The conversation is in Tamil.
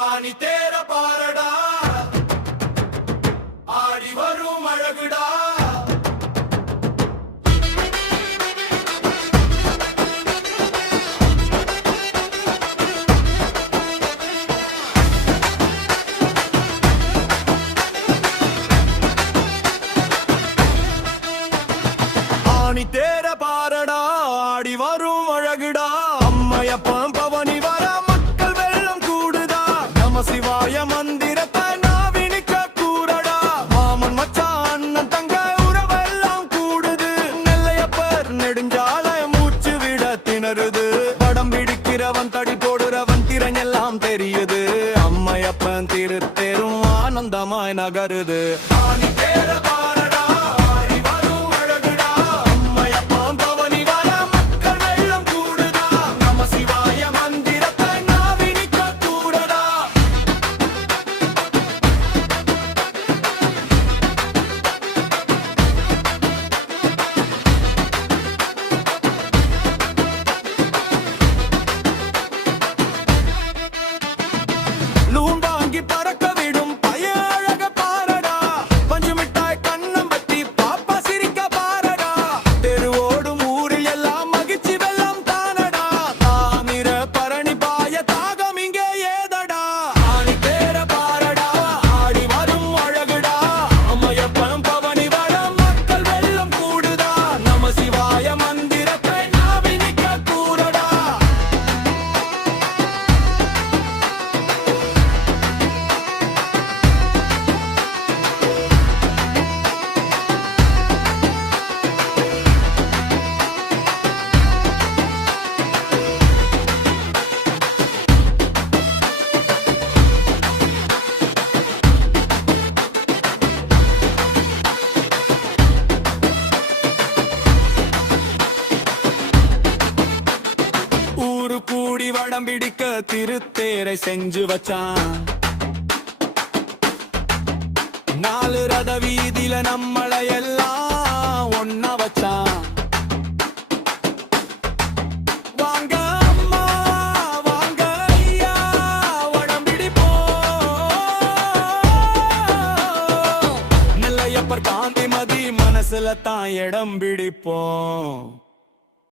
ஆனி தேர பாரடா ஆடி வரும் அழகுடா ஆனி தேர பாரடா ஆடி வரும் அழகுடா அம்மையப்பன் பவனி வர மக்கள் வெள்ளம் கூடுதா நம சிவாய மந்திரத்தை நாவினிக்க கூறடா மாமன் மச்சான் அண்ணன் தங்க உறவெல்லாம் கூடுது நெல்லையப்பர் நெடுஞ்சாலை மூச்சு விட திணறுது படம் பிடிக்கிறவன் தடி போடுறவன் திறனெல்லாம் தெரியுது அம்மையப்பன் திருத்தேரும் ஆனந்தமாய் நகருது ஆனி தேர பாரடா பறக்க விடும் பைய அழக பாரடா பஞ்சு மிட்டாய் கண்ணம் பத்தி பாப்பா சிரிக்க பாரடா தெருவோடும் ஊரில் எல்லாம் மகிழ்ச்சி வெள்ளம் தானடா தாமிர பரணி பாய தாகம் இங்கே ஏதடா ஆனி தேர பாரடா ஆடி வரும் அழகுடா அம்மையப்பன் பவனி வர மக்கள் வெள்ளம் கூடுதா நம சிவாய மந்திரத்தை நாவினிக்க கூறடா கூடி வடம் பிடிக்க திருத்தேரை செஞ்சு வச்சான் நாலு ரத வீதியில நம்மளை எல்லாம் ஒன்னா வச்சான் வாங்க அம்மா வாங்க ஐயா வடம் பிடிப்போம் நெல்லையப்பர் காந்திமதி மனசுல தான் இடம் பிடிப்போம்